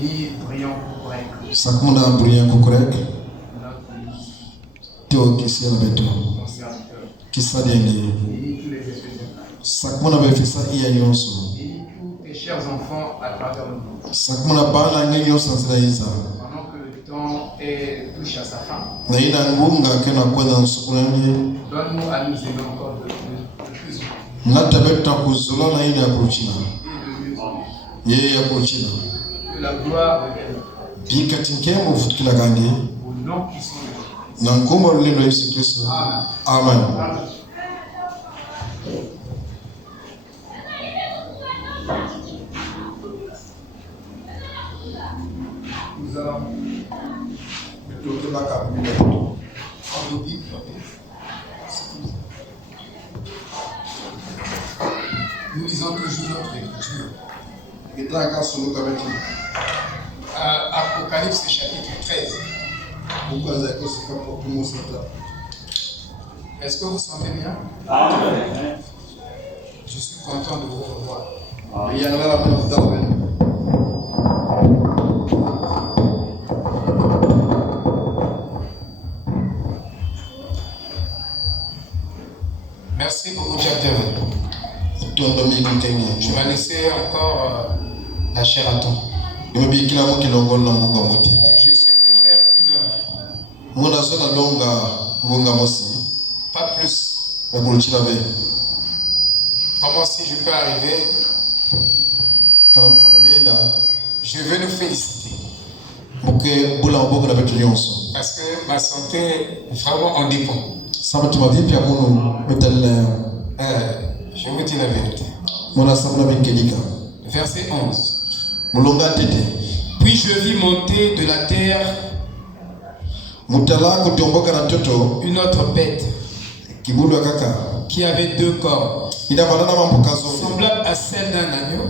Et Brian Kukurek. Sakmuna Brian Kukurek. Théo Kissia Beto. Kisadiengi. Sakmuna Befisa Ianyoso. Et tous tes chers enfants à travers le monde. Sakmuna Bana Ngenyo Sansaïza. Pendant que le temps touche à sa fin, Naina Ngunga Kena Kwenda Nsukunani. donne-nous à nous aimer encore de plus. Natabeta Kuzula Naina Kuchina. Yeye ya Kuchina. Que la gloire revienne Bikatinkemo Futkilagani. au nom qui sont les autres. Nankumo Lilo Yesu Kristo. Amen. Nous allons prendre nos Bibles. Nous lisons toujours notre écriture. Apocalypse chapitre 13. Est-ce que vous sentez bien? Amen. Je suis content de vous revoir. Merci beaucoup d'intervenir. Je vais laisser encore la chair à temps. Je souhaitais faire 1 heure. Pas plus. Comment si je peux arriver? Je veux nous féliciter. Parce que ma santé vraiment en dépend. Je vous dis la vérité. Verset 11. Puis je vis monter de la terre une autre bête qui avait 2 corps, semblable à celle d'un agneau,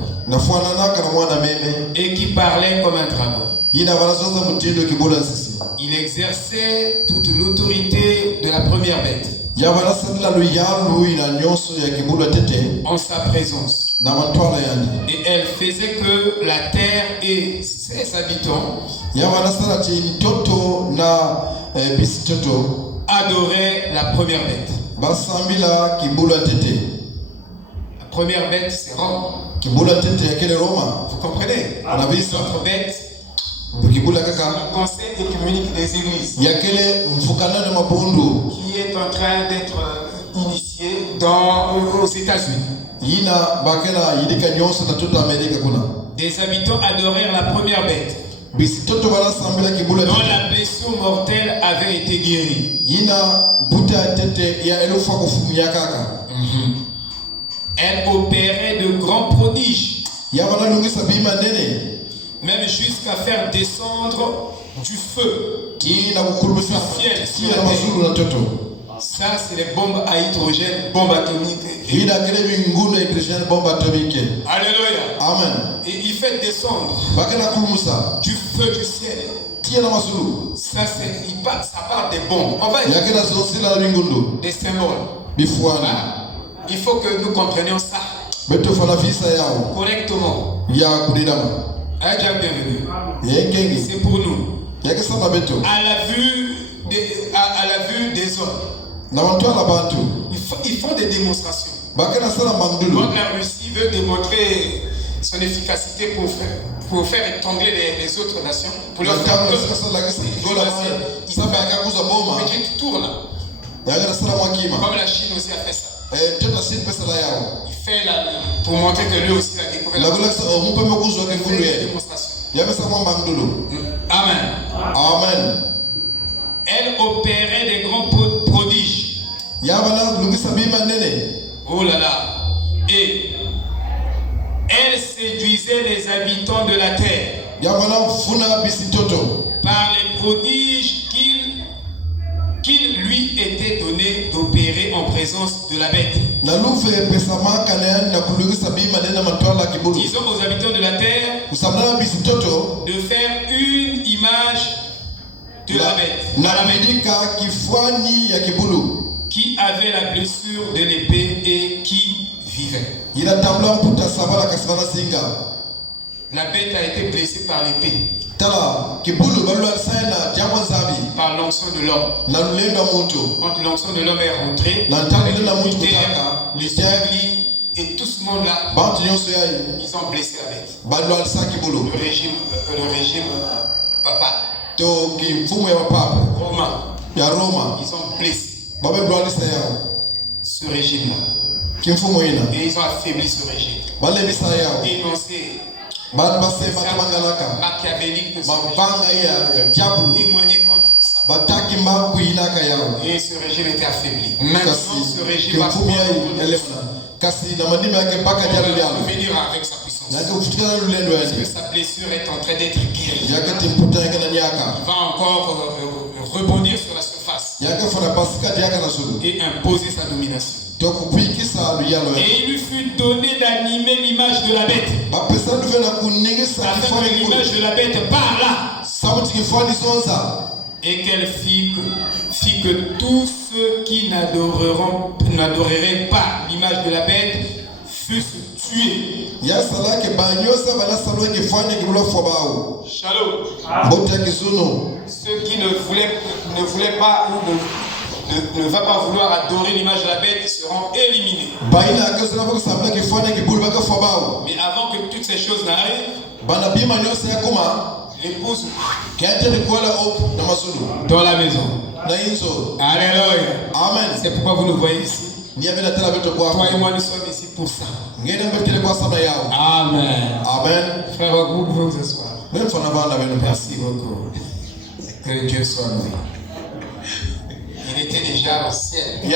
et qui parlait comme un dragon. Il exerçait toute l'autorité de la première bête en sa présence. Et elle faisait que la terre et ses habitants adoraient la première bête. La première bête, c'est Rome. Vous comprenez? Notre bête, le conseil écuménique des églises, qui est en train d'être initié aux États-Unis. Des habitants adorèrent la première bête, dont la blessure mortelle avait été guérie. Elle opérait de grands prodiges, même jusqu'à faire descendre du feu du ciel sur la terre. Ça, c'est les bombes à hydrogène, bombes atomiques. Alléluia. Amen. Et il fait descendre du feu du ciel. Ça, ça parle des bombes. On va des symboles. Il faut que nous comprenions ça correctement. Bienvenue. C'est pour nous. À la vue des hommes, ils font des démonstrations. Donc la Russie veut démontrer son efficacité pour faire étrangler les autres nations, pour leur faire peur. Petite tour là. Comme la Chine aussi a fait ça. Il fait pour montrer que lui aussi a découvert la démonstration. Amen. Amen. Elle opérait des grands prodiges. Oh là là. Et elle séduisait les habitants de la terre par les prodiges qu'il lui était donné d'opérer en présence de la bête. Disons aux habitants de la terre de faire une image de la bête qui avait la blessure de l'épée et qui vivait. La bête a été blessée par l'épée. Par l'onction de l'homme. Quand l'onction de l'homme est rentrée, les églises et tout ce monde-là, ils ont blessé la bête. Le régime papa. Romain. Ils ont blessé ce régime-là. Et ils ont affaibli ce régime. Énoncé machiavélique de ce régime. Témoigner contre ça. Et ce régime était affaibli. Maintenant, ce régime va revenir avec sa puissance. Parce que sa blessure est en train d'être guérie. Il va encore rebondir sur la surface et imposer sa domination. Et il lui fut donné d'animer l'image de la bête. Afin que l'image de la bête parle. Et qu'elle fit que tous ceux qui n'adoreraient pas l'image de la bête fussent tués. Shalom. Ceux qui ne voulaient pas ou ne va pas vouloir adorer l'image de la bête seront éliminés. Mais avant que toutes ces choses n'arrivent, l'épouse dans la maison. Alléluia. Amen. C'est pourquoi vous nous voyez ici. Toi et moi, nous sommes ici pour ça. Amen. Amen. Frère, vous pouvez vous asseoir. Merci beaucoup. Que Dieu soit loué. Il était déjà au ciel. Il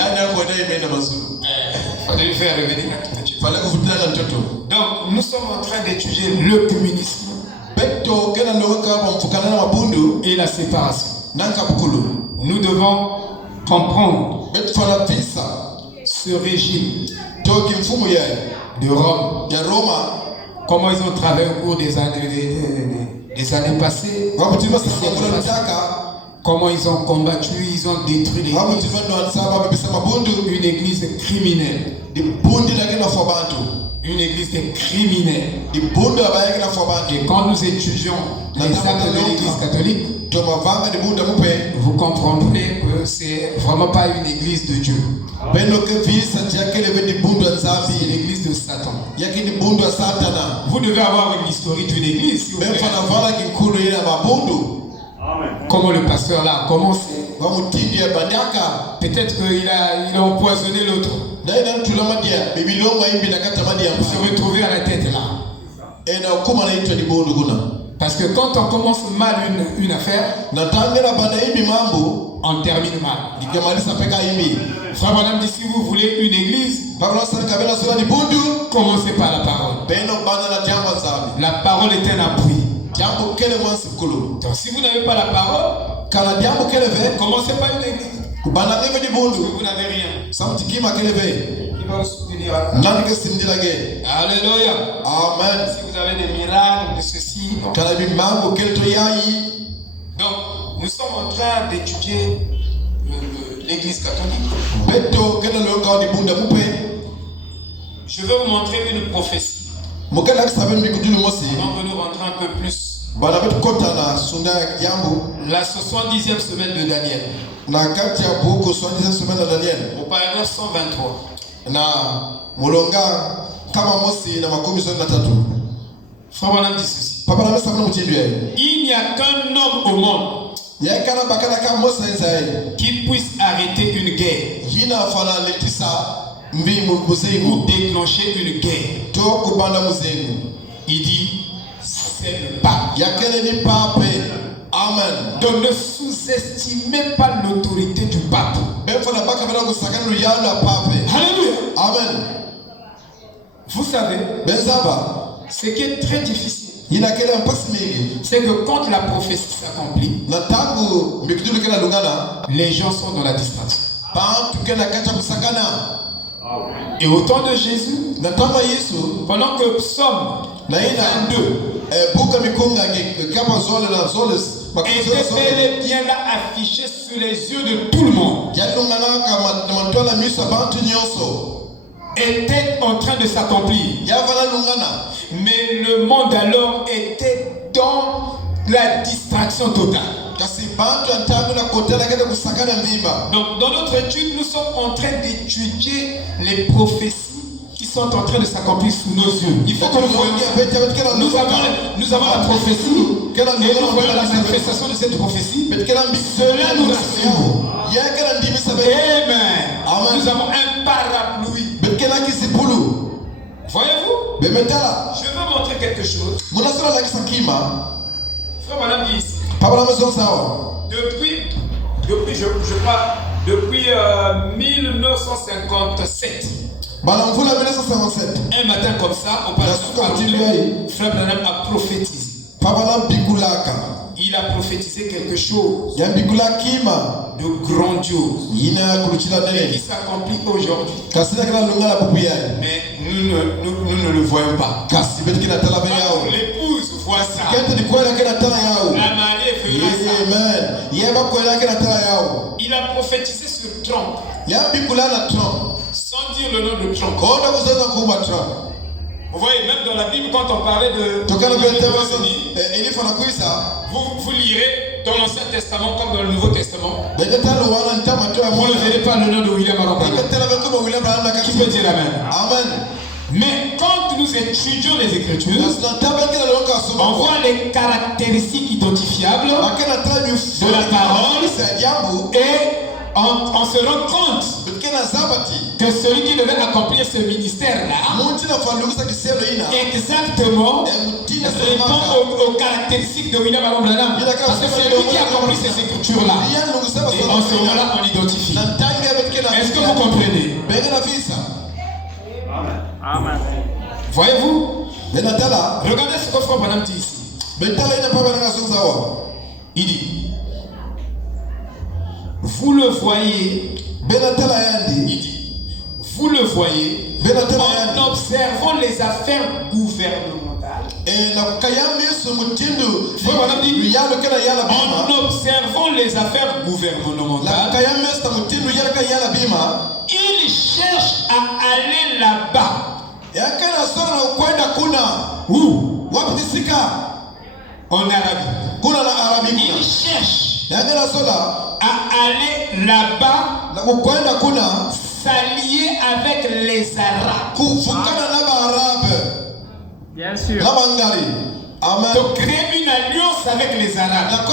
fallait lui faire revenir un petit peu. Donc, nous sommes en train d'étudier le communisme et la séparation. Nous devons comprendre ce régime de Rome. Comment ils ont travaillé au cours des années passées. Comment ils ont combattu, ils ont détruit l'église. Une église criminelle. Une église des criminels. Et quand nous étudions les actes de l'église catholique, vous comprendrez que c'est vraiment pas une église de Dieu. C'est l'église de Satan. Vous devez avoir une historique d'une église. Si comment le pasteur là a commencé. Peut-être qu'il a empoisonné l'autre. Pour se retrouver à la tête là. Parce que quand on commence mal une affaire, on termine mal. Frère Madame dit, si vous voulez une église, commencez par la parole. La parole est un appui. Donc si vous n'avez pas la parole, commencez par une église. Parce que vous n'avez rien. Qui va vous soutenir. Alléluia. Amen. Si vous avez des miracles, de ceci. Donc, nous sommes en train d'étudier l'église catholique. Je vais vous montrer une prophétie. Avant que nous rentrons un peu plus. La 70e semaine de Daniel. Au paragraphe 123. Frère Madame dit ceci. Il n'y a qu'un homme au monde qui puisse arrêter une guerre ou déclencher une guerre. Il dit, c'est le pape. Amen. Donc ne sous-estimez pas l'autorité du pape. Alléluia. Amen. Vous savez, ce qui est très difficile, c'est que quand la prophétie s'accomplit, les gens sont dans la distraction. Et au temps de Jésus, pendant que Psaume 22 était bel et bien là affiché sous les yeux de tout le monde, était en train de s'accomplir. Mais le monde alors était dans la distraction totale. Donc dans notre étude, nous sommes en train d'étudier les prophéties qui sont en train de s'accomplir sous nos yeux. Il faut que nous voyions. Nous avons la prophétie et nous voyons la manifestation de cette prophétie. Cela nous rassure. Amen. Nous avons un parapluie. Voyez-vous? Je veux montrer quelque chose. Frère Madame dit ici. Depuis 1957. Un matin comme ça, au parlement, Frère Madame a prophétisé. Il a prophétisé quelque chose de grandiose et qui s'accomplit aujourd'hui. Mais nous ne le voyons pas. L'épouse voit ça. La mariée verra ça. Il a prophétisé sur Trump. Sans dire le nom de Trump. Vous voyez, même dans la Bible, quand on parlait de vous lirez dans l'Ancien Testament comme dans le Nouveau Testament. Vous ne verrez pas le nom de William Branham. Qui peut dire Amen? Amen. Mais quand nous étudions les Écritures, on voit les caractéristiques identifiables de la parole et on se rend compte que celui qui devait accomplir ce ministère-là exactement répond aux caractéristiques de William Branham. Parce que c'est lui qui a accompli ces écritures-là. Et en ce moment-là, on l'identifie. Est-ce que vous comprenez? Amen. Voyez-vous? Regardez ce que Frère Branham dit ici. Il dit: vous le voyez, il dit, vous le voyez en observant les affaires gouvernementales. En observant les affaires gouvernementales, il cherche à aller là-bas. Où? En Arabie. Il cherche à aller là-bas, s'allier avec les Arabes. Bien sûr. De créer une alliance avec les Arabes.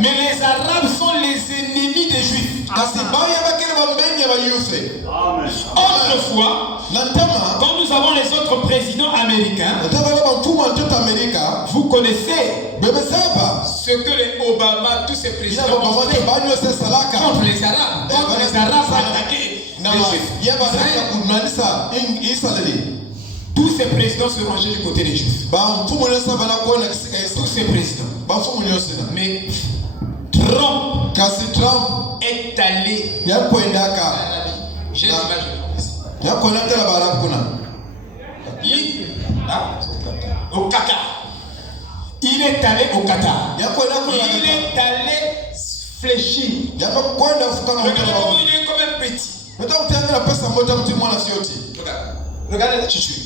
Mais les Arabes sont les ennemis des Juifs. Autrefois, quand nous avons les autres présidents américains, vous connaissez ce que les Obama, tous ces présidents ont fait contre les Arabes. Contre les Arabes attaqués les Juifs. Tous ces présidents se rangeaient du côté des Juifs. Tous ces présidents. Mais Trump est allé en Arabie. J'ai l'image de au Qatar. Il est allé au Qatar. Il est allé fléchir. Regardez comment il est comme un petit. Regardez l'attitude.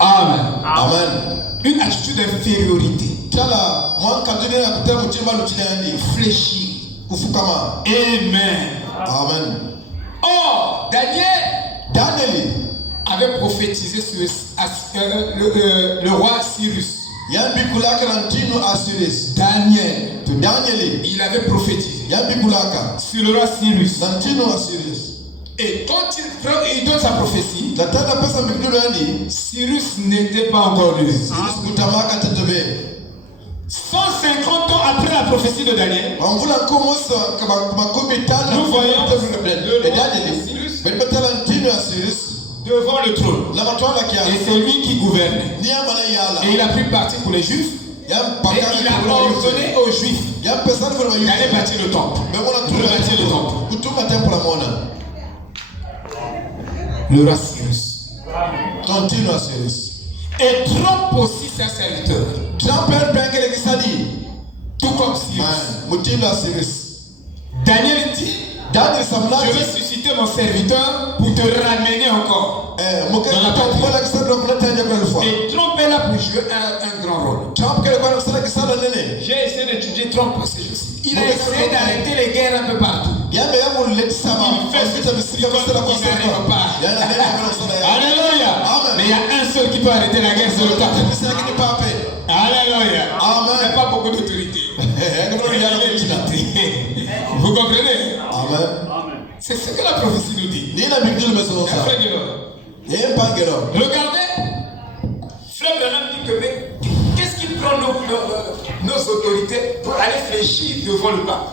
Amen. Amen. Une attitude d'infériorité. Fléchir. Amen. Amen. Or, Daniel avait prophétisé sur le roi Cyrus. Daniel, il avait prophétisé sur le roi Cyrus. Et quand il donne sa prophétie, Cyrus n'était pas encore né. 150 ans après la prophétie de Daniel, nous voyons Cyrus devant le trône. Et c'est lui qui gouvernait. Et il a pris parti pour les Juifs. Et il a ordonné aux Juifs d'aller bâtir le temple. Le roi Cyrus. Et Trump aussi, c'est un serviteur. Tout comme Cyrus. Daniel dit Je vais susciter mon serviteur pour te ramener encore. Et Trump est là pour jouer un grand rôle. J'ai essayé d'étudier Trump ces jours-ci. Il a essayé d'arrêter les guerres un peu partout. Il fait ce qu'il n'arrive pas. Alléluia. Mais il y a un seul qui peut arrêter la guerre, c'est le pape. Alléluia. Il n'y a pas beaucoup d'autorité. Vous comprenez? C'est ce que la prophétie nous dit. Regardez, Frère Branham dit que qu'est-ce qui prend nos autorités pour aller fléchir devant le pape?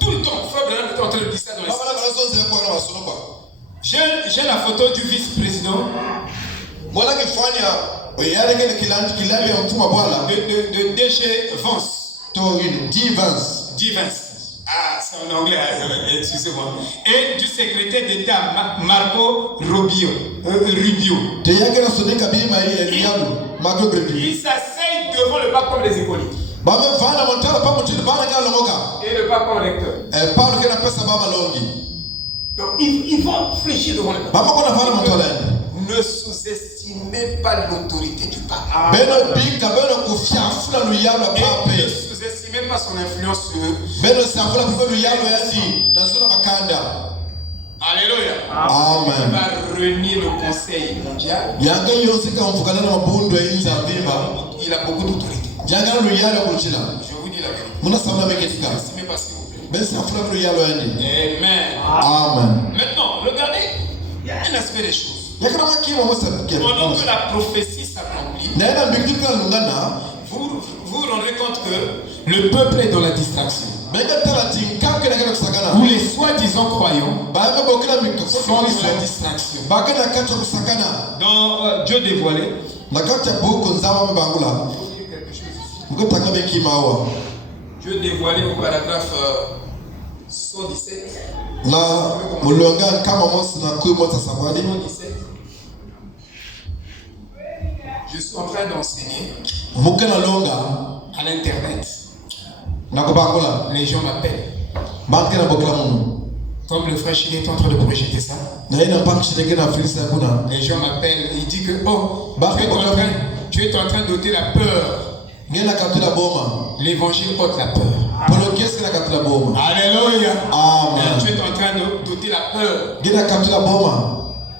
Tout le temps, Frère Branham est en train de dire ça dans les j'ai la photo du vice-président de DG Vance. D. Vance. Ah, c'est en anglais, excusez-moi. Et du secrétaire d'État Marco Rubio. Il s'asseye devant le pape comme les écoliers. Et le pape comme lecteur. Donc ils vont fléchir devant le pape. Ne sous-estimez pas l'autorité du pape. Et ne sous-estimez pas son influence sur eux. Alléluia. Amen. Il va renier le conseil mondial. Il a beaucoup d'autorité. Je vous dis la vérité. Ne sous-estimez pas s'il vous plaît. Amen. Amen. Maintenant, regardez, il y a un aspect des choses. Pendant que la prophétie s'accomplit, vous vous rendrez compte que le peuple est dans la distraction. Où les soi-disant croyants sont dans la distraction. Dans Dieu dévoilé, Dieu dévoilé au paragraphe 117. Je suis en train d'enseigner à l'internet. Les gens m'appellent. Comme le frère Chili est en train de projeter ça. Les gens m'appellent. Il dit que tu es en train d'ôter la peur. L'évangile ôte la peur. Alléluia. Amen. Tu es en train d'ôter la peur.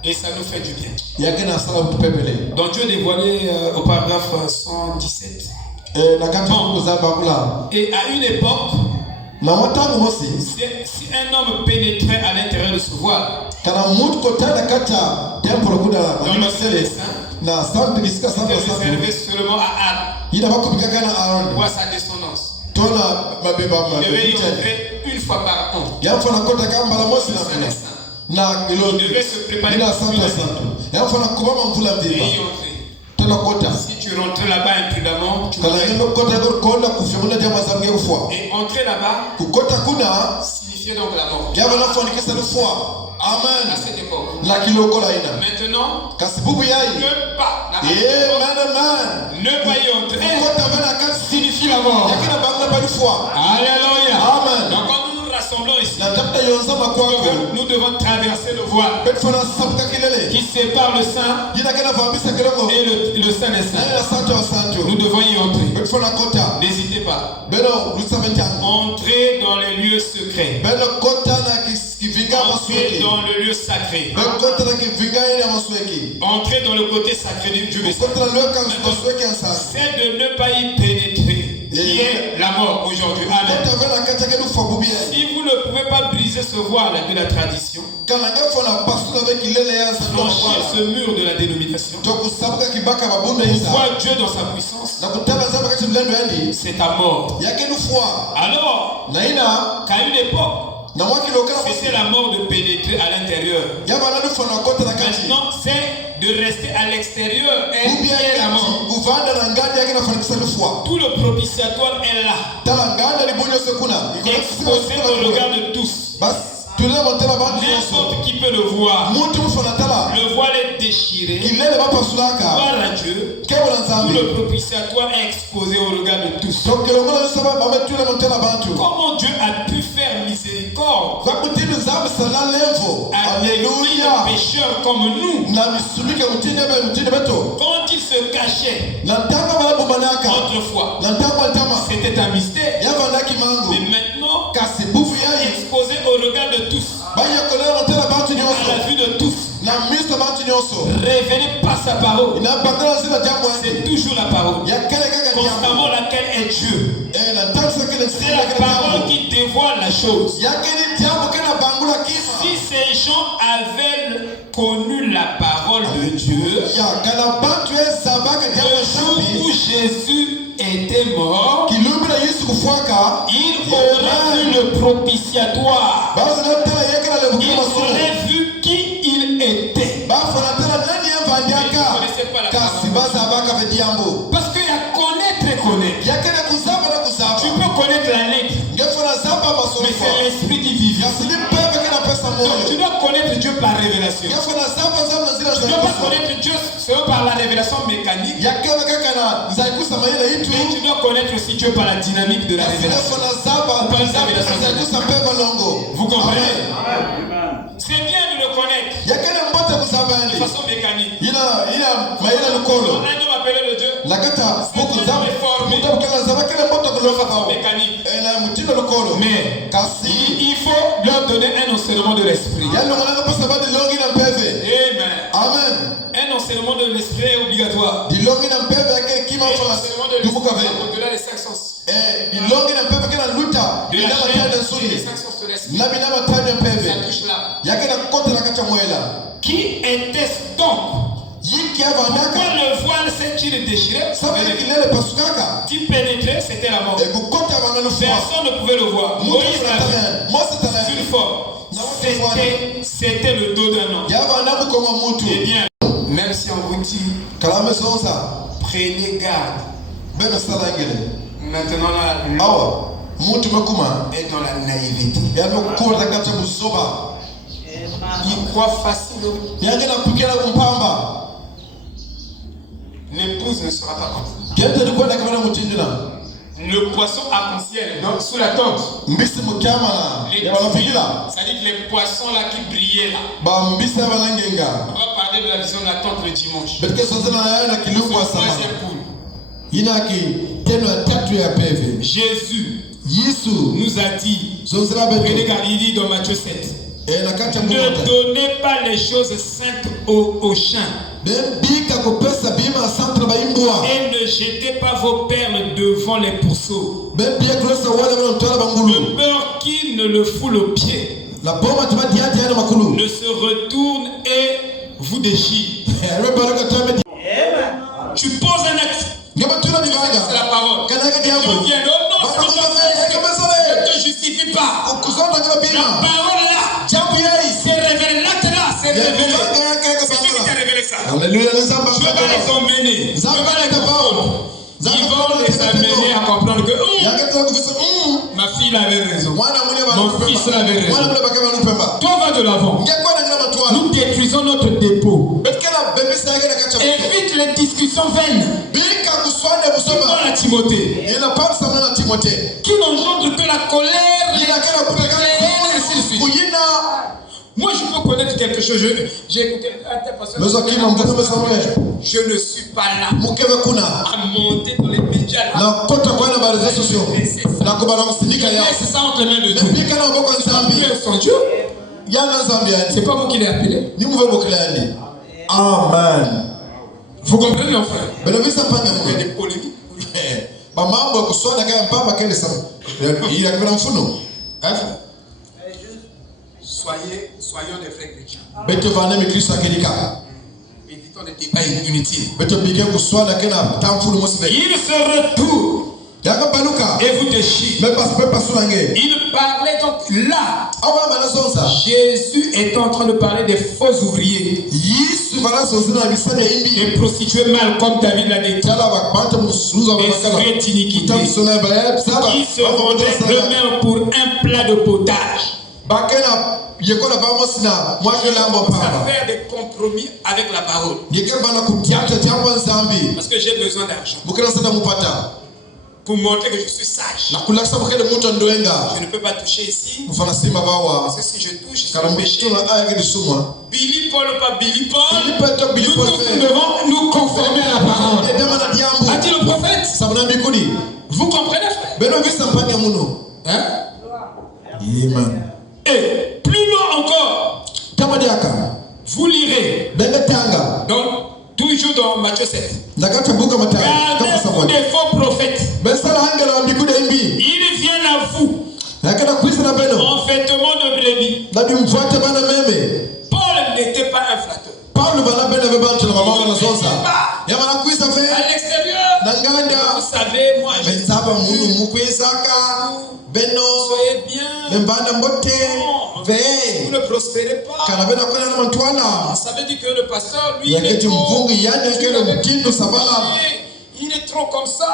Et ça nous fait du bien. Donc Dieu dévoilé au paragraphe 117. Et à une époque, si un homme pénétrait à l'intérieur de ce voile, dans le ciel des saints, c'était réservé seulement à Aaron ou à sa descendance. Il devait y entrer une fois par an. Il devait se préparer pour y entrer. Si tu rentres là-bas imprudemment, tu vas. Et entrer là-bas signifiait donc la mort. Amen. À cette époque. Maintenant, ne pas y entrer signifie la mort. Alléluia. Amen. Donc quand nous nous rassemblons ici, nous devons traverser le voile qui sépare le saint et le saint des saints. Nous devons y entrer. N'hésitez pas. Entrez dans les lieux secrets. Entrez dans le lieu sacré. Entrez dans le côté sacré du Dieu. C'est de ne pas y pénétrer qui est la mort aujourd'hui. Amen. Si vous ne pouvez pas briser ce voile de la tradition, franchir ce mur de la dénomination, voir Dieu dans sa puissance, c'est ta mort. Alors, qu'à une époque, c'était la mort de pénétrer à l'intérieur. Maintenant, c'est de rester à l'extérieur et est la mort. Tout le propitiatoire est là, exposé au regard de tous. N'importe qui peut le voir. Le voile est déchiré, gloire à Dieu, tout le propitiatoire est exposé au regard de tous. Comment Dieu a pu faire miséricorde à des pécheurs comme nous quand il se cachait autrefois. C'était un mystère. Mais maintenant, exposé au regard de tous, à la vue de tous, révélé par sa parole. C'est toujours la parole, constamment laquelle est Dieu. C'est la parole qui dévoile la chose. Si ces gens avaient connu la parole de Dieu, le jour où Jésus était mort, il aurait vu le propitiatoire. Il aurait vu qui il était. Il ne connaissait pas la parole. Parce qu'il y a connaître et connaître. Tu peux connaître la lettre, mais c'est l'esprit qui vit. Donc tu dois connaître Dieu par révélation. Tu ne dois pas connaître Dieu seulement par la révélation mécanique. Mais tu dois connaître aussi Dieu par la dynamique de la révélation. Vous comprenez? C'est bien de le connaître de façon mécanique. Un homme appelé le Dieu. C'est un homme formé de façon mécanique. Mais il faut leur donner un enseignement de l'esprit. Amen. Un enseignement de l'esprit est obligatoire. Un enseignement de l'esprit au-delà des 5 sens. De la chair, les 5 sens de l'esprit. Ça touche là. Qui était-ce donc? Pourquoi le voile s'est-il déchiré? Qui pénétrait, c'était la mort. Personne ne pouvait le voir. Moïse l'a vu. C'est une forme. C'était le dos d'un homme. Eh bien, même si on vous dit, prenez garde. Maintenant, l'homme est dans la naïveté. Il croit facilement. L'épouse ne sera pas contente. Le poisson arc-en-ciel est sous la tente. C'est-à-dire que les poissons là qui brillaient là. On va parler de la vision de la tente le dimanche. Jésus nous a dit, prenez garde, il dit dans Matthieu 7. Ne donnez pas les choses saintes aux chiens. Et ne jetez pas vos perles devant les pourceaux. Le beurre qui ne le foule aux pieds ne se retourne et vous déchire. Tu poses un acte. C'est la parole. Les gens viennent. Oh non, c'est ce que je ne te justifie pas. La parole là, c'est révélé. L'acte là, c'est révélé. C'est qui t'a révélé ça? Alléluia. Je vais les emmener. Je vais les comprendre. Ils vont les amener à comprendre que ma fille avait raison. Mon fils avait raison. Toi, va de l'avant. Nous détruisons notre dépôt. Évite les discussions vaines. Dans la Timothée. Qui n'engendre que la colère, et ainsi de suite. Moi, je peux connaître quelque chose. J'ai écouté un pasteur. Je ne suis pas là à monter dans les médias. C'est ça entre les mains de Dieu. C'est son Dieu. C'est pas moi qui l'ai appelé. Amen. Vous comprenez, mon frère? Il y a des polémiques. Soyons des frères chrétiens. Évitons des débats inutiles. Il se retourne et vous déchire. Il parlait donc là. Jésus est en train de parler des faux ouvriers. Des prostituées mal comme David l'a dit. Des esprits d'iniquité. Qui se vendaient eux-mêmes pour un plat de potage. faire des compromis avec la parole. Parce que j'ai besoin d'argent. Pour montrer que je suis sage. Je ne peux pas toucher ici. Parce que si je touche, c'est un péché. Billy Paul ou pas Billy Paul, nous devons nous conformer à la parole. A-t-il le prophète? Vous comprenez, frère? Hein? Et plus loin encore, vous lirez. Donc, toujours dans Matthieu 7. Gardez-vous des faux prophètes. Ils viennent à vous en vêtements de brebis. Paul n'était pas un flatteur. À l'extérieur, vous savez, moi je soyez bien. Vous ne prospérez pas. Ça veut dire que le pasteur, lui, il est trop, il est trop comme ça.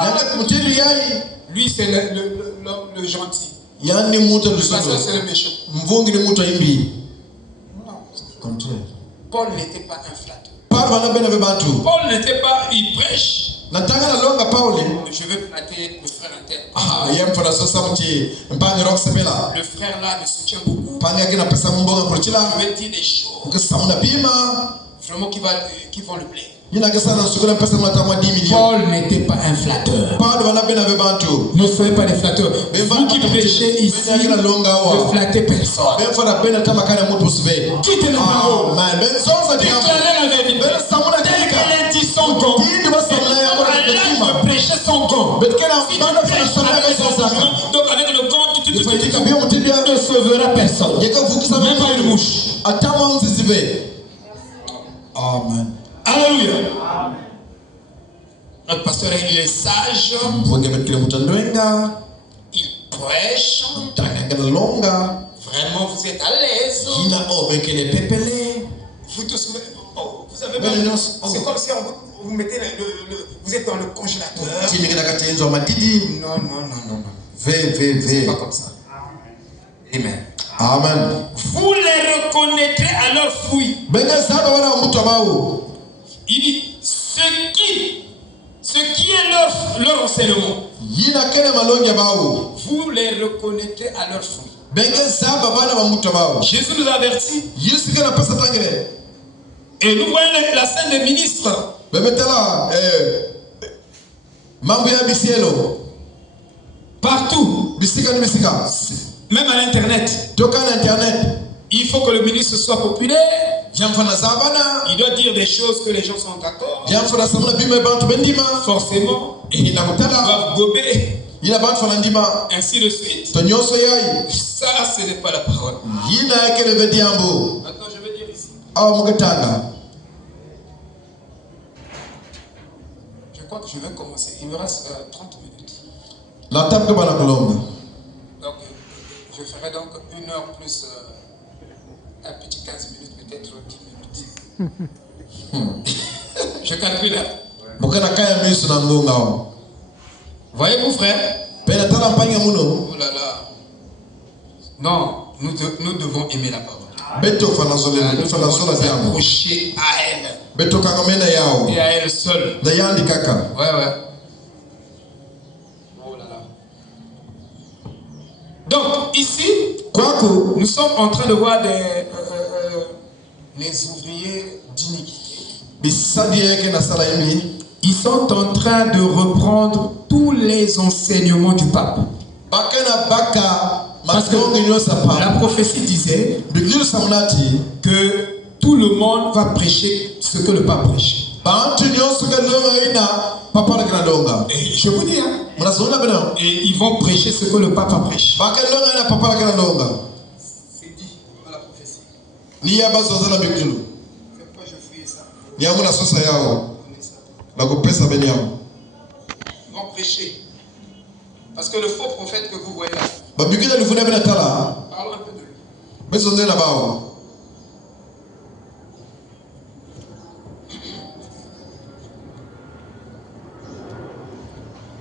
Lui, c'est le gentil. Le pasteur, c'est le méchant. Paul n'était pas un flatteur. Paul n'était pas, il prêche. Je vais flatter le frère inter. Le frère là me soutient beaucoup. Je vais dire des choses vraiment qui vont le plaire. Paul n'était pas un flatteur. Ne soyez pas des flatteurs. Vous qui prêchez ici, ne flattez personne. Quittez les paroles. Déclarez la vérité. Tel qu'elle est dit son don. À l'âge de prêcher son don. Si tu prêches avec son don, donc avec le don, tu ne sauveras personne. Même pas une mouche. Amen. Alléluia. Notre pasteur, il est sage. Il prêche. Vraiment, vous êtes à l'aise. Vous tous, vous avez bien. C'est comme si vous mettez vous êtes dans le congélateur. Non. C'est pas comme ça. Amen. Amen. Vous les reconnaîtrez à leurs fruits. Il dit ce qui est leur enseignement. Vous les reconnaîtrez à leurs fruits. Jésus nous avertit. Et nous voyons la scène des ministres. Partout. Même à l'internet. Il faut que le ministre soit populaire. Il doit dire des choses que les gens sont d'accord. Forcément. Ils doivent gober. Ainsi de suite. Ça, ce n'est pas la parole. Maintenant, je vais dire ici. Je crois que je vais commencer. Il me reste 30 minutes. Donc, je ferai donc 1 heure plus un petit 15 minutes, peut-être 10 minutes. Je calcule là. Voyez-vous, frère? Oh là là. Non, nous devons aimer la parole. Nous devons nous approcher à elle. Et à elle seule. Ouais. Oh là là. Donc, ici, nous sommes en train de voir les ouvriers d'iniquité. Ils sont en train de reprendre tous les enseignements du pape. Parce que la prophétie disait que tout le monde va prêcher ce que le pape prêche. Et je vous dis, et ils vont prêcher ce que le pape prêche. C'est dit dans la prophétie. C'est pourquoi je fouillais ça. Ils vont prêcher. Parce que le faux prophète que vous voyez là, parlons un peu de lui.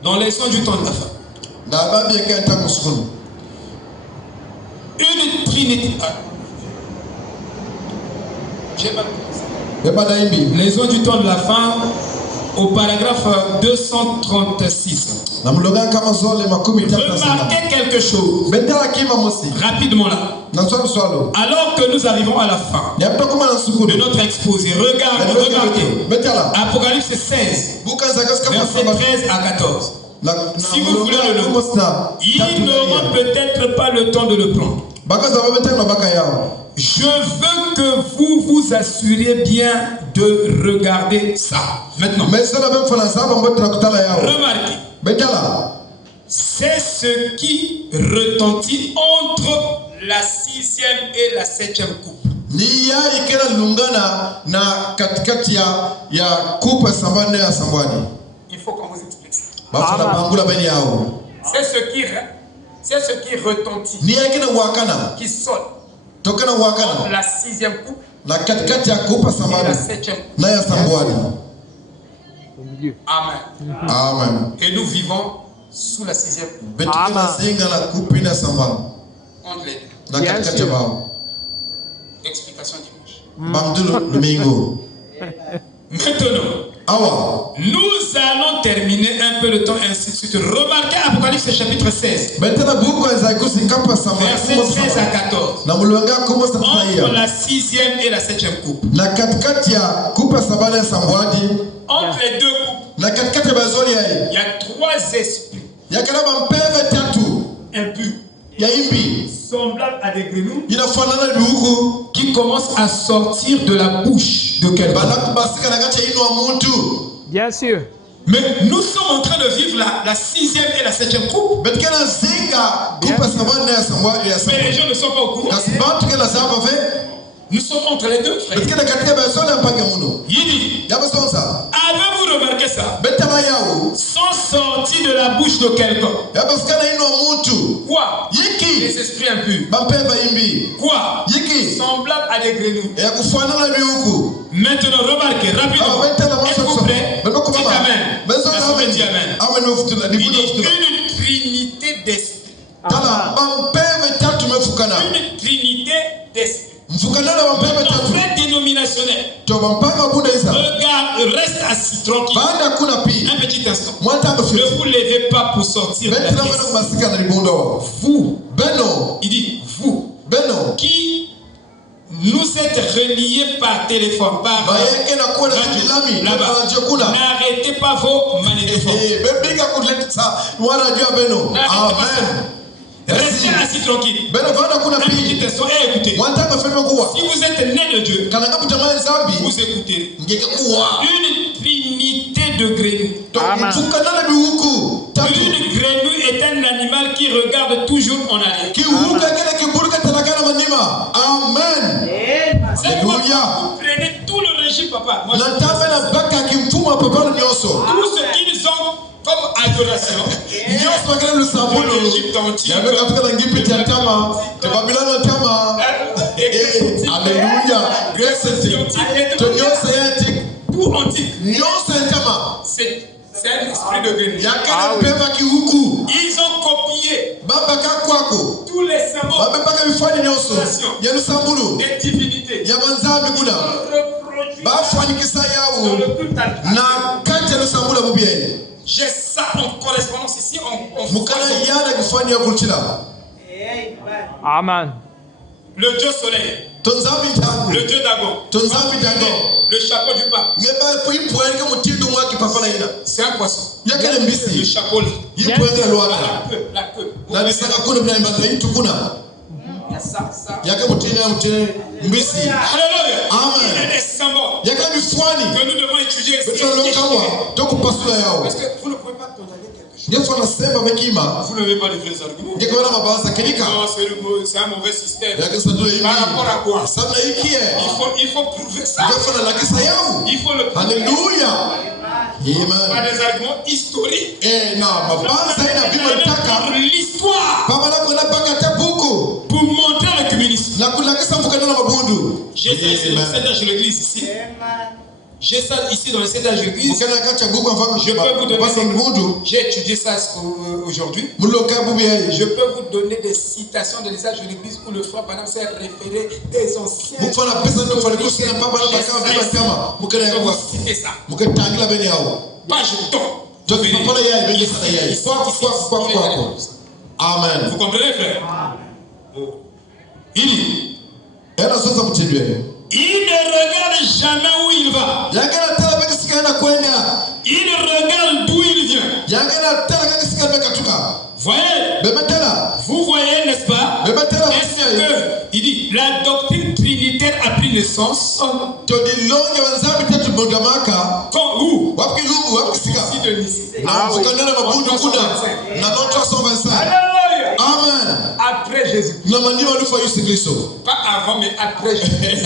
Dans les sons du temps de la fin, une Trinité. Les eaux du temps de la fin au paragraphe 236. Remarquez quelque chose. Rapidement là. Alors que nous arrivons à la fin de notre exposé, remarquez. Apocalypse 16, versets 13 à 14. Si vous voulez le nom, ils n'auront peut-être pas le temps de le prendre. Je veux que vous vous assuriez bien de regarder ça. Maintenant, remarquez, c'est ce qui retentit entre la 6e et la 7e coupe. Il faut qu'on vous explique ça. C'est ce qui retentit, qui sonne. La 6e coupe et la 7e coupe. Amen. Amen. Et nous vivons sous la 6e coupe. Entre les deux. Explication dimanche. Maintenant, nous allons terminer un peu le temps ainsi de suite. Remarquez Apocalypse chapitre 16. Verset 13 à 14. Entre la 6e et la 7e coupe. Entre les deux coupes, il y a 3 esprits impurs, semblables à des grenouilles, qui commencent à sortir de la bouche de quelqu'un. Bien sûr. Mais nous sommes en train de vivre la 6e et la 7e coupe. Mais les gens ne sont pas au courant. Nous sommes entre les deux, frères. Il dit, avez-vous remarqué ça? Sont sortis de la bouche de quelqu'un. Quoi? Les esprits impurs. Quoi? Semblables à des grenouilles. Maintenant, remarquez rapidement. Êtes-vous prêts? Dites Amen. Amen. Il dit une trinité d'esprits. Une trinité d'esprits. Frère dénominationnel, regarde, reste assis tranquille. Un petit instant. Ne vous levez pas pour sortir de la pièce. Vous, il dit, vous, qui nous êtes reliés par téléphone, par radio, là-bas, n'arrêtez pas vos magnétophones. Restez assis tranquille. Écoutez. Si vous êtes né de Dieu, vous écoutez. Une trinité de grenouilles. Une grenouille est un animal qui regarde toujours en arrière. Amen. C'est pourquoi vous prenez tout le régime, papa. Moi, tout ce qu'ils ont comme adoration. Pour l'Égypte entière. Alléluia. Tout antique. C'est un esprit de grenouille. Ils ont copié tous les symboles des divinités. Ils ont reproduit dans le culte. J'ai ça en correspondance ici. Amen. Le Dieu soleil. Le Dieu Dagon. Le chapeau du pape. C'est un poisson. Le chapeau là. La queue. Alléluia. Il y a des symboles que nous devons étudier. Parce que vous ne pouvez pas condamner quelque chose. Vous n'avez pas de vrais arguments. Non, c'est un mauvais système. Par rapport à quoi? Il faut prouver ça. Il faut le prouver. Alléluia. Pas des arguments historiques. L'histoire. Pour montrer le communisme. Jésus est le Seigneur, je l'église ici. J'ai ça ici dans le CETA Église. Je peux vous donner. J'ai étudié ça aujourd'hui. Je peux vous donner des citations de l'État de l'Église où le frère Branham s'est référé des anciens. Vous citez ça. Pas je Amen. Vous comprenez, frère? Il dit. Il ne regarde jamais où il va. Il regarde d'où il vient. Vous voyez, n'est-ce pas? Est-ce que, il dit, la doctrine trinitaire a pris naissance quand où? Ici de Nice. Amen. Après Jésus. Pas avant, mais après Jésus.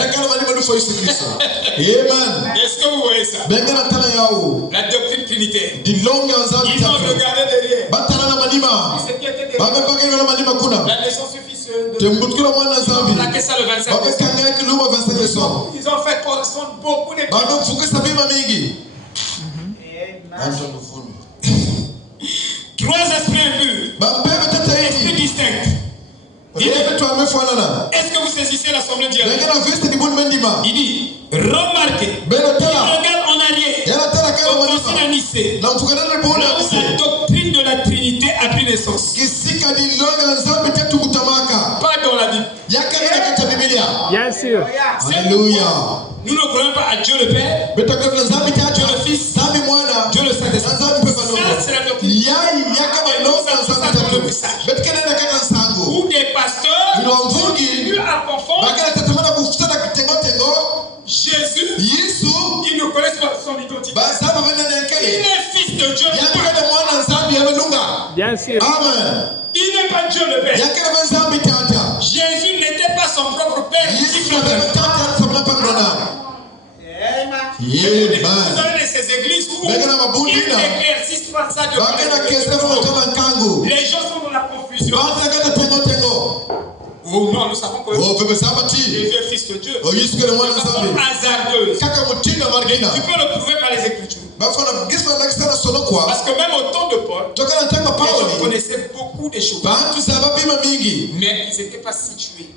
Amen. Est-ce que vous voyez ça? La doctrine trinitaire. Ils ont regardé derrière. La naissance du fils de Dieu. Ils ont fait correspondre beaucoup de trois esprits impurs. Esprits distincts. Est-ce que vous saisissez l'assemblée de Dieu? Il dit, remarquez, il regarde en arrière, au concile de Nicée, là où la doctrine de la Trinité a pris naissance. Pas dans la Bible. Bien sûr. Alléluia. Nous ne croyons pas à Dieu le Père, Dieu le Fils, Dieu le Saint-Esprit. Ça, c'est la doctrine. Et nous avons ça dans le message. Où des pasteurs continuent à confondre Jésus, qui ne connaissent pas son identité. Il est fils de Dieu. Bien sûr. Amen. Il n'est pas Dieu le Père. Jésus n'était pas son propre Père. Vous avez ces églises où ils n'éclaircissent pas ça de les gens sont dans la confusion. Oh non, nous savons que Jésus est fils de Dieu. De façon hasardeuse. Mais tu peux le prouver par les Écritures. Parce que même au temps de Paul, les gens connaissaient beaucoup de choses. Mais ils n'étaient pas situés.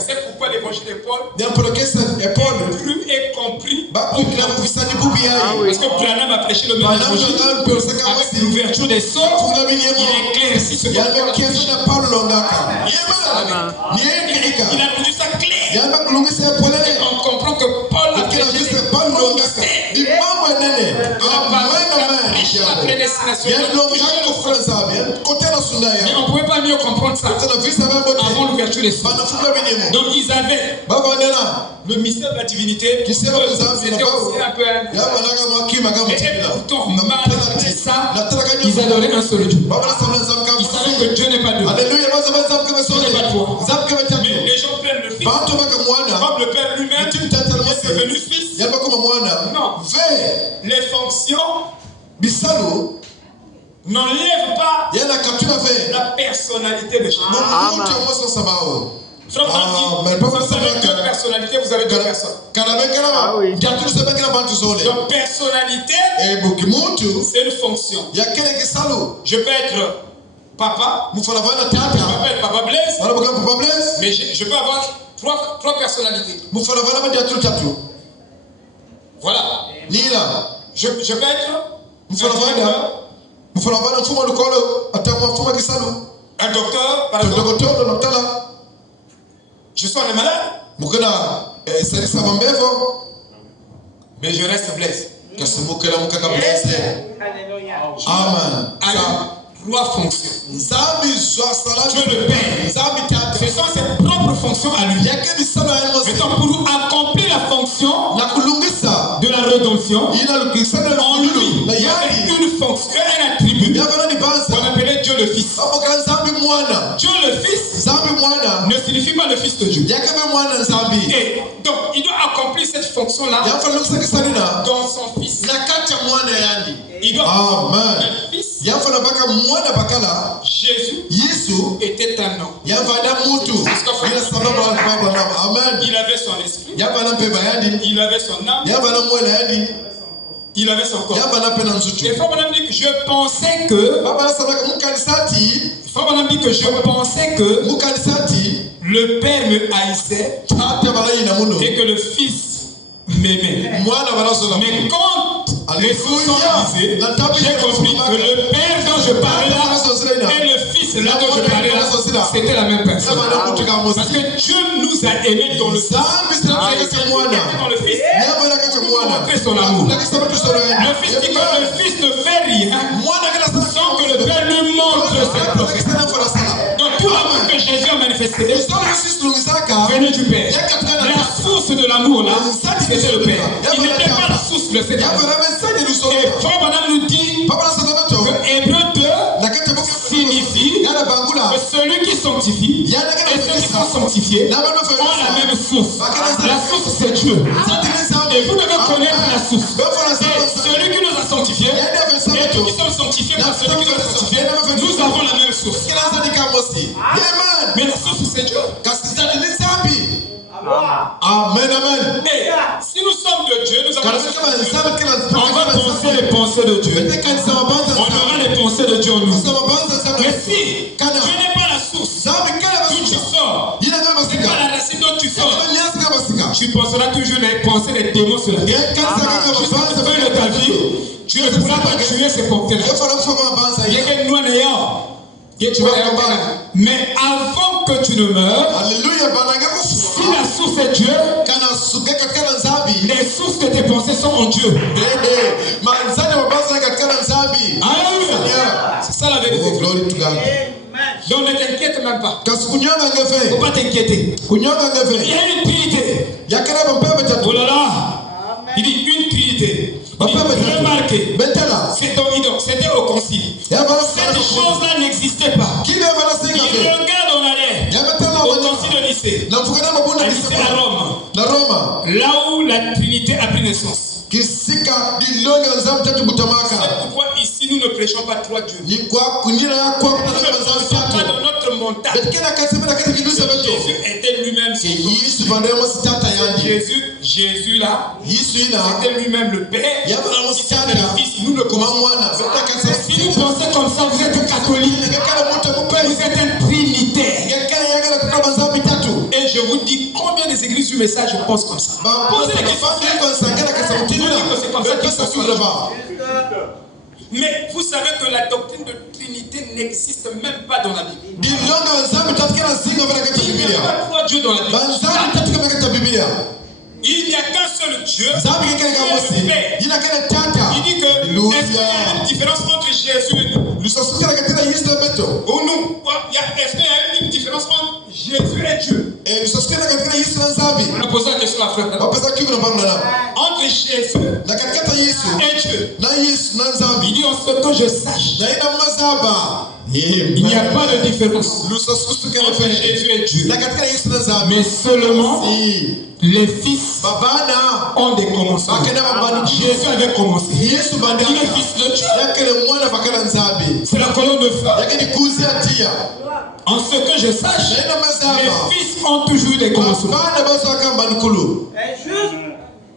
C'est pourquoi l'évangile de Paul est cru et compris. Parce que Branham a prêché le même évangile avec l'ouverture des sceaux. Il éclaircit ce que Paul il a rendu ça clair. Et on comprend que Paul a prêché le mystère. La prédestination. Mais on ne pouvait pas mieux comprendre ça avant l'ouverture des sceaux. Donc ils avaient le mystère de la divinité. C'était aussi un peu mais pourtant, malgré ça, ils adoraient un seul Dieu. Ils savaient que Dieu n'est pas Dieu. Dieu n'est pas toi. Mais les gens prennent le Fils comme le Père lui-même est devenu Fils. Non. Les fonctions n'enlèvent pas la personnalité de chacun. Vous avez deux personnalités, vous avez deux personnes. Ah oui. Donc personnalité, c'est une fonction. Je peux être papa, je peux être papa Blaise, mais je peux avoir trois personnalités. Voilà. Je peux être un docteur, par exemple. Je sois un malade, mais je reste Blaise. Amen. Trois fonctions. Dieu le Père. Ce sont ses propres fonctions à lui. Maintenant, pour accomplir la fonction de la rédemption, en lui, il y avait une fonction, un attribut qu'on appelait Dieu le Fils. Dieu le Fils ne signifie pas le Fils de Dieu. Et donc, il doit accomplir cette fonction-là dans son Fils. Il doit accomplir le Fils. Jésus était un homme. Il avait son esprit. Il avait son âme. Il avait son corps. Et Fabien dit que je pensais que le père me haïssait et que le fils m'aimait. Mais quand les choses sont divisées, j'ai compris que le père dont je parlais là et le fils là dont je parlais là, c'était la même personne. Parce que Dieu nous a aimés dans le fils. Dans le fils, pour montrer son amour. Le fils dit que le fils ne fait rien sans que le père lui montre ses progrès. Donc tout l'amour que Jésus a manifesté venait du Père. La source de l'amour là, c'était le Père. Il n'était pas la source de cet amour. Et Frère Madame nous dit que Hébreu 2 signifie que celui qui sanctifie et ceux qui sont sanctifiés ont la même source. La source c'est Dieu. Et vous devez connaître la source. Et celui qui nous a sanctifiés et nous qui sommes sanctifiés par celui qui nous a sanctifiés, nous avons la même source. Mais la source c'est Dieu. Amen, amen. Et si nous sommes de Dieu, nous avons on va penser les pensées de Dieu. On aura les pensées de Dieu en nous. Mais si Dieu n'est pas la source d'où tu sors, c'est pas la racine dont tu sors, tu penseras toujours les pensées des démons sur la terre. Jusqu'à la fin de ta vie, tu ne pourras pas tuer ces porteurs-là. Il y a que nous en ayons. Mais avant que tu ne meurs, si la source est Dieu, les sources de tes pensées sont en Dieu. C'est ça la vérité. Donc ne t'inquiète même pas. Il ne faut pas t'inquiéter. Il y a une trinité. Oh là là. Il dit une trinité. Remarquez, c'était au concile. Cette chose-là n'existait pas. Il regarde en arrière au concile de Nicée. À Nicée à Rome. Là où la Trinité a pris naissance. C'est pourquoi ici nous ne prêchons pas trois dieux. Nous ne pensons pas dans notre montagne. Jésus était lui-même Jésus là, c'était lui-même le Père. C'était le Fils. Nous ne commençons pas. Si vous pensez comme ça, vous êtes catholique. Vous êtes un trinitaire. Et je vous dis combien des églises du message pensent comme ça. Posez les questions. C'est comme ça qu'ils sont. Mais vous savez que la doctrine de Trinité n'existe même pas dans la Bible. Il n'y a pas trois dieux dans la Bible. Il n'y a qu'un seul Dieu. Il dit que est-ce qu'il y a une différence entre Jésus et nous? Est-ce qu'il y a une différence entre Jésus et Dieu? On a posé la question à frère. Entre Jésus et Dieu. Il dit en ce que je sache. Il n'y a pas de différence entre Jésus et Dieu. Mais seulement les fils ont des commencements. Jésus avait commencé. Il est fils de Dieu. C'est la colonne de feu. En ce que je sache, les fils ont toujours des commencements.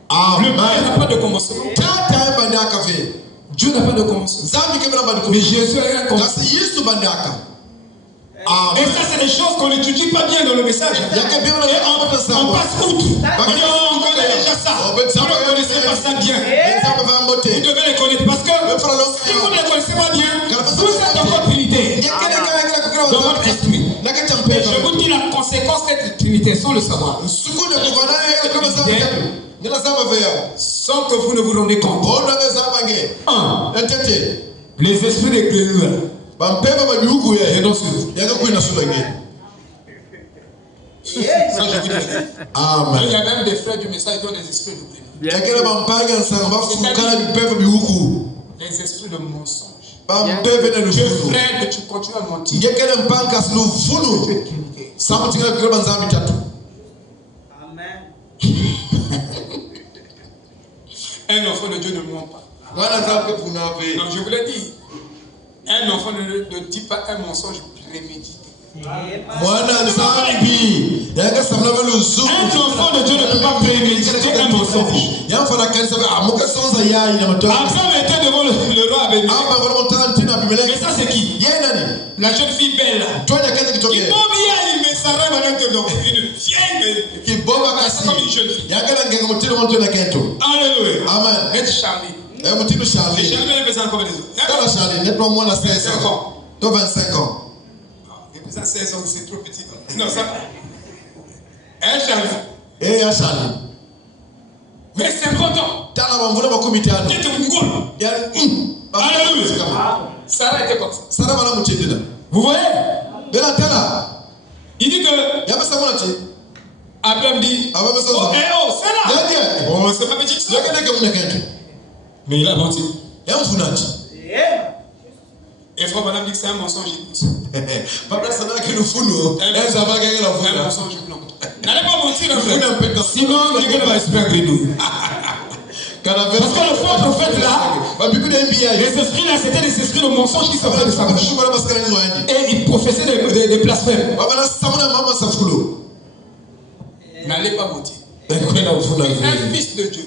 Le Père n'a pas de commencement. Dieu n'a pas de commencement. Mais Jésus a un commencement. Et ça, c'est des choses qu'on n'étudie pas bien dans le message. On passe outre. On connaît déjà ça. Vous ne connaissez pas ça bien. Vous devez les connaître. Parce que si vous ne les connaissez pas bien, vous êtes dans votre trinité. Dans votre esprit. Et je vous dis la conséquence de cette trinité sans le savoir. Sans que vous ne vous rendez compte. 1. Les esprits des créatures. Ça, je vous dis. Amen. Il y a même des frères du message qui ont des esprits de créatures. Les esprits de mensonge. Dieu frère que tu continues à mentir. Tu es trinité. Un enfant de Dieu ne ment pas. Donc je vous l'ai dit. Un enfant ne dit pas un mensonge prémédité. enfant de Dieu ne peut pas préméditer un mensonge. Abraham était devant le roi Abimelech. Mais ça c'est qui? La jeune fille belle là. Qui comme une jeune fille. Alléluia. Amen. Être Charlie. Charlie. Charlie est pesant combien de ans? Charlie, nettement moins de 16 ans. 25 ans. Il pesant 16 ans, c'est trop petit. Non, ça. Charlie. Charlie. Mais 50 ans. Alléluia. Sarah était comme ça. Vous voyez? Il dit que Abraham dit oh, c'est là. Oh, c'est pas petit. Mais il a menti. Et frère madame dit que c'est un mensonge. Un mensonge blanc. N'allez pas mentir, sinon quelqu'un va espérer nous. Parce que le faux prophète là, les esprits là, c'était des esprits de mensonges qui sortaient de sa bouche. Et ils professaient des blasphèmes. N'allez pas mentir. Un fils de Dieu.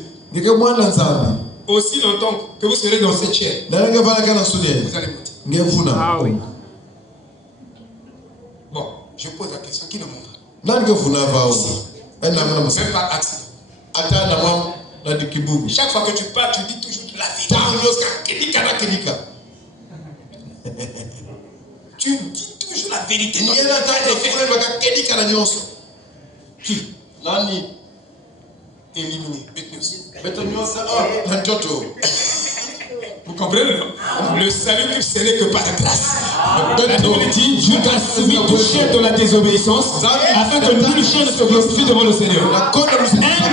Aussi longtemps que vous serez dans cette chair, vous allez mentir. Ah oui. Bon, je pose la question, qui ne ment pas? Même par accident. Chaque fois que tu parles, tu dis toujours la vérité. Tu dis toujours la vérité. Qui? Éliminé. Vous comprenez? Le salut que ce n'est que par grâce. La Bible dit Dieu t'a soumis tout chien de la désobéissance afin que nul chien ne se glorifie devant le Seigneur. Un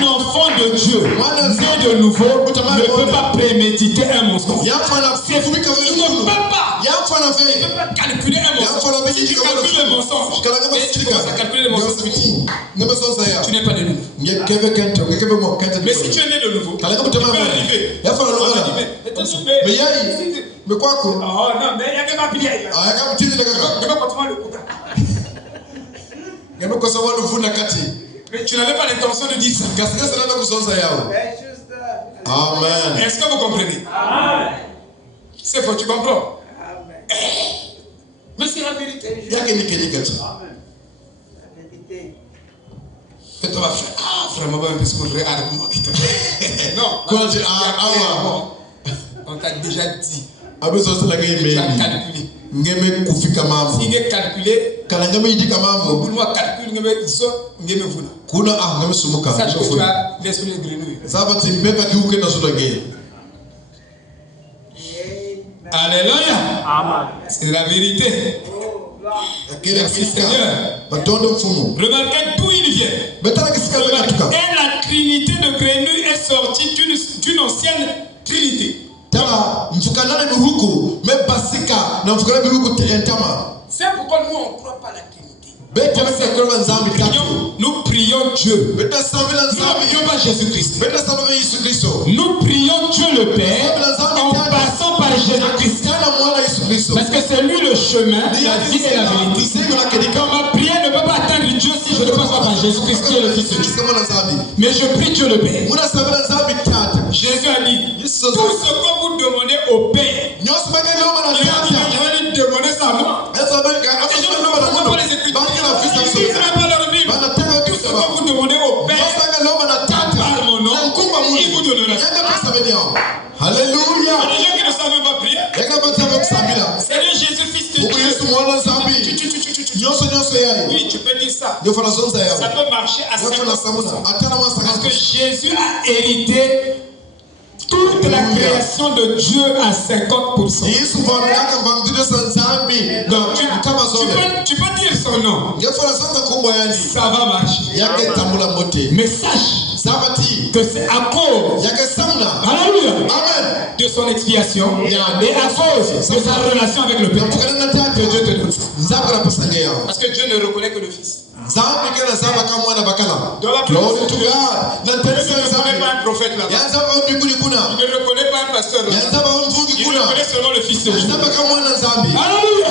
enfant de Dieu né de nouveau ne peut pas préméditer un mensonge. Il ne peut pas calculer un mensonge. Si tu calcules le mensonge et tu commences à calculer le mensonge, tu n'es pas de nouveau. Mais si tu es né de nouveau, tu peux arriver. Mais quoi que? Oh non, mais il y a des papiers. Je vais continuer le coup. Mais tu n'avais pas l'intention de dire ça. Amen. Est-ce que vous comprenez? C'est faux, tu comprends? Mais c'est la vérité. Et toi, frère, vraiment, parce que je regarde. Non, on t'a déjà dit. Tu as calculé. Si tu as calculé, ça tu as l'esprit de grenouille. Alléluia. C'est la vérité. Merci Seigneur. Remarquez d'où il vient. Et la trinité de grenouilles est sortie d'une ancienne trinité. C'est pourquoi nous on ne croit pas à la Trinité. Nous prions Dieu. Nous ne prions pas Jésus-Christ. Nous prions Dieu le Père en passant par Jésus-Christ. Parce que c'est lui le chemin, la vie et la vérité. Quand ma prière ne peut pas atteindre Dieu si je ne passe pas par Jésus-Christ qui est le Fils de Dieu. Mais je prie Dieu le Père. Jésus a dit, tout ce que vous demandez au Père, il a dit demander ça à moi. Et je ne comprends pas les Écritures. Tout ce que vous demandez au Père, par mon nom, il vous donnera. Alléluia. Les gens qui ne savent pas prier. Seigneur Jésus, Fils de Dieu. Oui, tu peux dire ça. Ça peut marcher à 50%. Parce que Jésus a hérité toute la création de Dieu à 50%. Donc tu peux dire son nom. Ça va marcher. Mais sache que c'est à cause de son expiation et à cause de sa relation avec le Père que Dieu te donne. Parce que Dieu ne reconnaît que le Fils. Dans la Bible, tu ne reconnais pas un prophète là-bas. Tu ne reconnais pas un pasteur là-bas. Tu reconnais seulement le Fils de Dieu. Alléluia.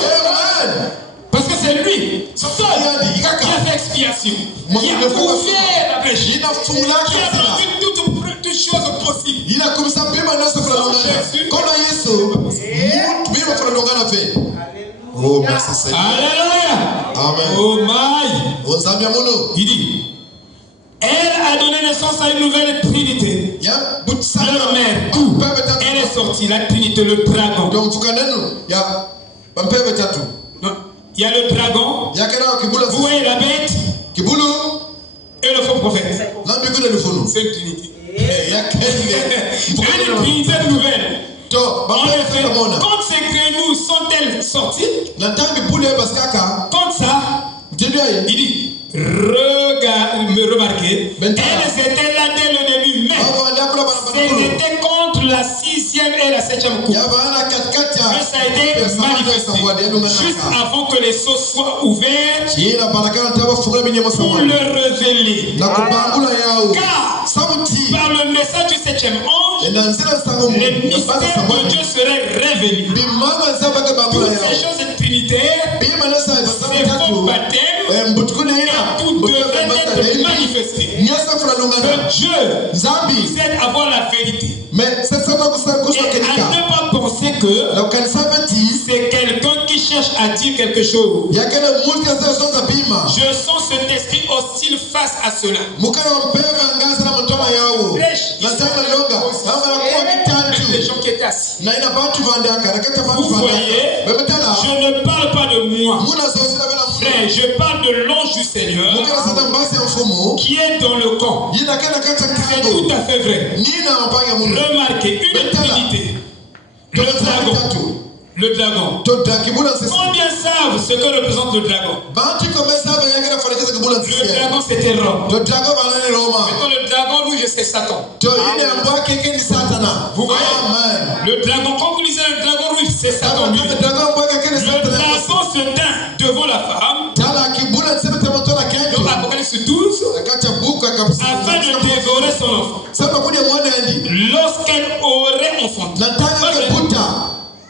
Parce que c'est lui seul qui a fait l'expiation. Qui a ouvert la brèche. Qui a rendu toutes choses possibles. Oh, merci Seigneur. Alléluia. Amen. Oh my. Il dit, elle a donné naissance à une nouvelle trinité. Leur mère, tout. Elle est sortie, la trinité, le dragon. Il y a le dragon. Vous voyez la bête et le faux prophète. C'est une trinité. Une trinité nouvelle. En effet, quand ces grenouilles sont-elles sorties, comme ça, il dit, remarquez, elles étaient là dès le début, mais c'était contre la 6e et la 7e coupe que ça a été manifesté, juste avant que les sceaux soient ouverts pour le révéler. Car par le message du 7e ange, les mystères de Dieu seraient révélés. Toutes ces choses trinitaires, ces faux baptêmes, tout devrait être manifesté. Que Dieu nous aide à voir la vérité. Et à ne pas penser que c'est quelqu'un qui cherche à dire quelque chose. Je sens cet esprit hostile face à cela. Les gens qui étaient assis. Vous voyez, je ne parle pas de moi. Frère, je parle de l'ange du Seigneur qui est dans le camp. C'est tout à fait vrai. Remarquez, une trinité. Le dragon. Combien savent ce que représente le dragon? Le dragon, c'était Rome. Mais quand le dragon rouge, c'est Satan. Vous voyez? Le dragon, quand vous lisez le dragon rouge, c'est Satan. Le dragon se tint devant la femme. Dans Apocalypse 12, afin de dévorer son enfant. Lorsqu'elle aurait enfanté.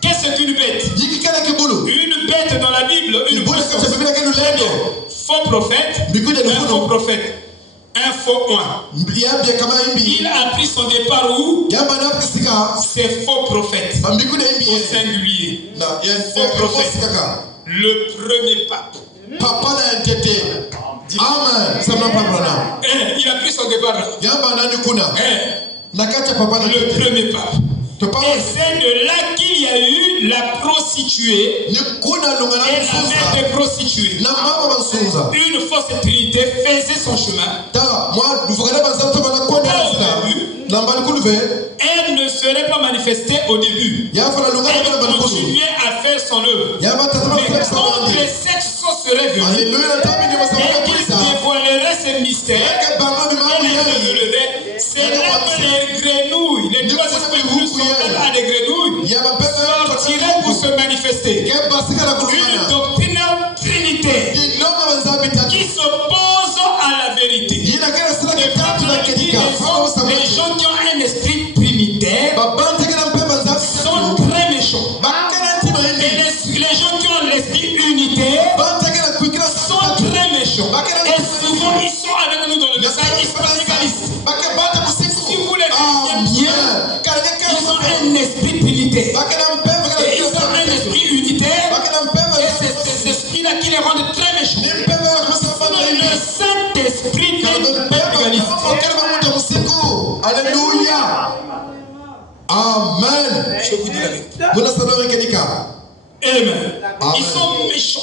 Qu'est-ce qu'une bête? Une bête dans la Bible, une faux prophète, un faux prophète, un faux oint. Il a pris son départ où? C'est faux prophète, au singulier. Faux prophète, le premier pape. Amen. Il a pris son départ. Le premier pape. Et c'est de là qu'il y a eu la prostituée et la mère des prostituées. Une fausse trinité faisait son chemin. Elle ne serait pas manifestée au début. Elle continuait à faire son œuvre. Mais quand les sexes seraient venus et qu'ils dévoileraient ces mystères, c'est là que les grenouilles, les deux esprits sont à des grenouilles, sortiraient pour se manifester. Une doctrine trinitaire qui s'oppose à la vérité. Les gens qui ont un esprit trinitaire sont très méchants. Et les gens qui ont l'esprit unitaire sont très méchants. Et souvent ils sont avec nous dans le message hispanique. Si vous les vérifiez bien, ils ont un esprit trinitaire. Et ils ont un esprit unitaire. Et c'est ces esprits-là qui les rendent très méchants. Le Saint-Esprit n'est pas égaliste. Alléluia. Amen. Je vous dis la vérité. Amen. Ils sont méchants.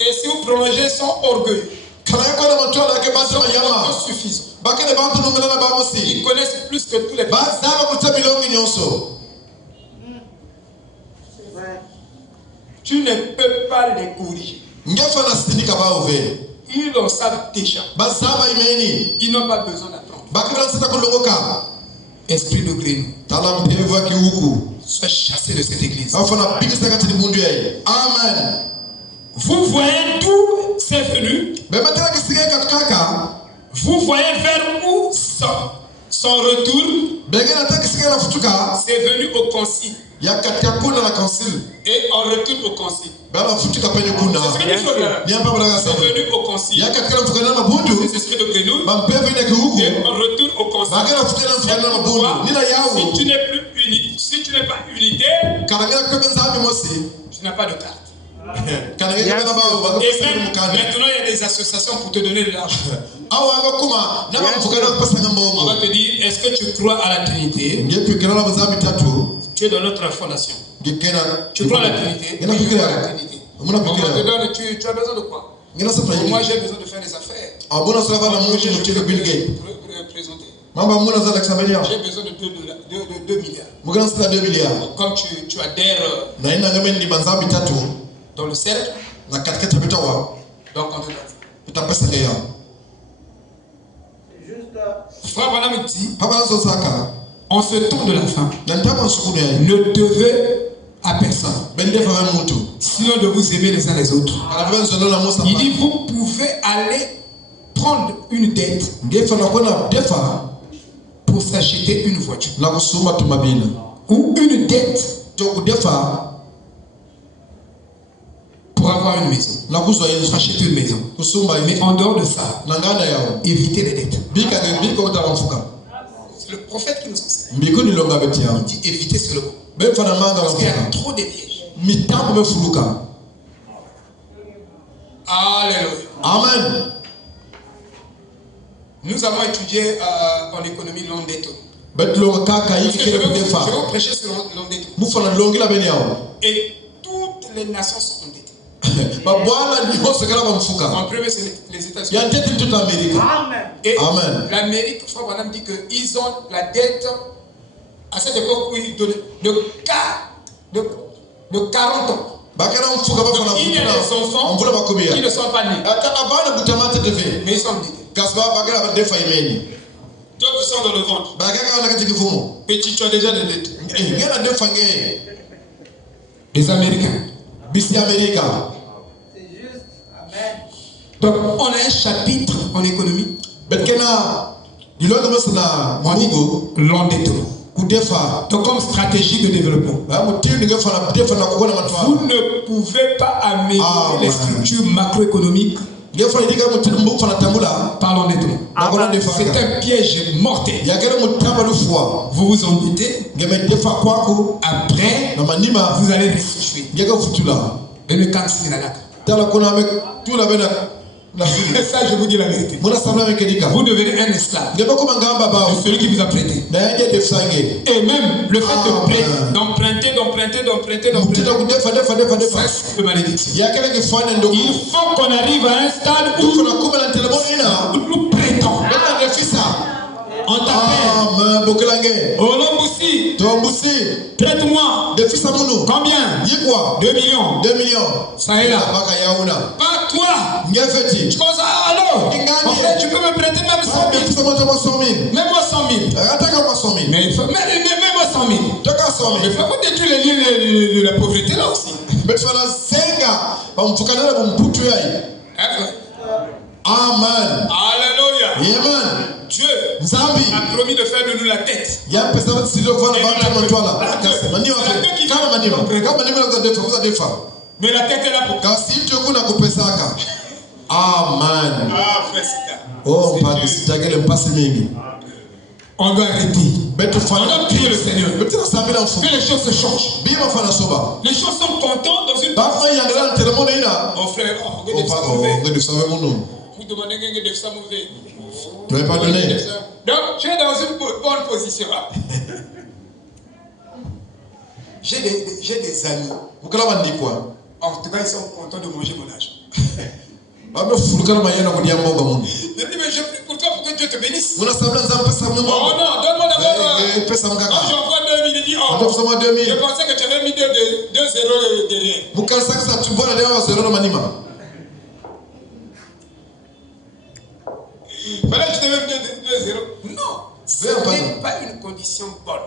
Et si vous prolongez, ils sont orgueilleux. Suffisant. Ils connaissent plus que tous les Tu ne peux pas les corriger. Ils le savent déjà. Ils n'ont pas besoin d'apprendre. Esprit de grenouille, sois chassé de cette église. Amen. Vous voyez d'où c'est venu. Vous voyez vers où son retour. C'est venu au concile. Et on retourne au concile. C'est ce que nous sommes venus au concile. C'est ce que nous venons. Et on retourne au concile. Si tu n'es plus uni, si tu n'es pas unité, tu n'as pas de carte. Et même, maintenant, il y a des associations pour te donner de l'argent. On va te dire, est-ce que tu crois à la Trinité? Tu es dans notre fondation. Tu crois à la Trinité? Tu as besoin de quoi? Moi, j'ai besoin de faire des affaires. J'ai besoin de 2 milliards. Comme tu adhères dans le cercle, donc on te donne. Frère Branham dit, en ce temps de la fin, ne devez à personne, sinon de vous aimer les uns les autres. Il dit, vous pouvez aller prendre une dette pour s'acheter une voiture ou une dette pour avoir une maison, acheter une maison. Mais en dehors de ça, évitez les dettes. C'est le prophète qui nous enseigne. Il dit évitez seulement. Parce qu'il y a trop de pièges. Alléluia. Amen. Nous avons étudié en économie l'endettement. Je vais vous prêcher sur l'endettement. Et toutes les nations sont endettées. En premier, c'est les États-Unis. Et l'Amérique, Frère Branham dit qu'ils ont la dette à cette époque où ils donnaient de 40 ans. Donc, il y a des enfants qui ne sont pas nés. Mais ils sont endettés. D'autres sont dans le ventre. Petit, tu as déjà des dettes. Les Américains. Donc, on a un chapitre en économie. On dit l'endettement. Donc, comme stratégie de développement, vous ne pouvez pas améliorer les structures macroéconomiques par l'endettement. C'est un piège mortel. Vous vous endettez, après, vous allez restituer. Ça, je vous dis la vérité. Vous devenez un esclave de celui qui vous a prêté. Et même le fait d'emprunter, ça, c'est une malédiction. Il faut qu'on arrive à un stade où nous prêtons. On t'appelle. Olomboussi, prête-moi. Combien? 2 millions. Ça est là. Pas toi. Tu commences à alors. En fait, tu peux me prêter même 100 000. Même moi 100 000. Mais il faut même moi 100 000. Mais il faut pas détruire les liens de la pauvreté là aussi. Amen. Alléluia. Amen. Dieu a promis de faire de nous la tête. Mais la tête est là pour. Amen. Oh, on doit arrêter. On doit prier le Seigneur. Que les choses se changent. Les choses sont contentes dans une partie. Mon frère, vous demandez que de ça mauvais. Tu n'avais pas donné. Donc, tu es dans une bonne position. Hein? J'ai des amis. En tout cas, ils sont contents de manger mon argent. Je dis, mais je prie pour toi pour que Dieu te bénisse. Oh non, donne-moi d'abord. Quand j'envoie 2 000, il dit, oh, je pensais que tu avais mis 2 zéros derrière. Fallait que je te mette 2 zéros. Non, ce n'est pas une condition bonne.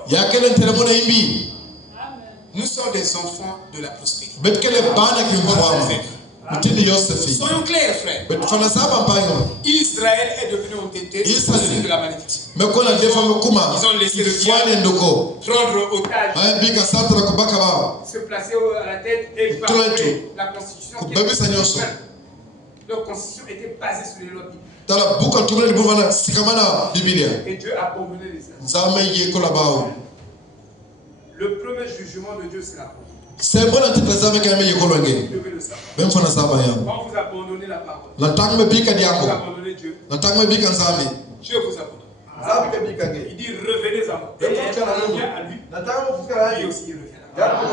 Nous sommes des enfants de la prospérité. Soyons clairs, frère. Israël est devenu entêté de la malédiction. Ils ont laissé le diable prendre otage, se placer à la tête et bafouer la constitution. Leur constitution était basée sur les lois bibliques. Et Dieu a abominé les hommes. Le premier jugement de Dieu, c'est la faute. Vous devez le savoir. Quand vous abandonnez la parole, vous abandonnez Dieu, Dieu vous abandonne. Il dit revenez à moi. Et il revient à lui. Lui aussi il revient à moi.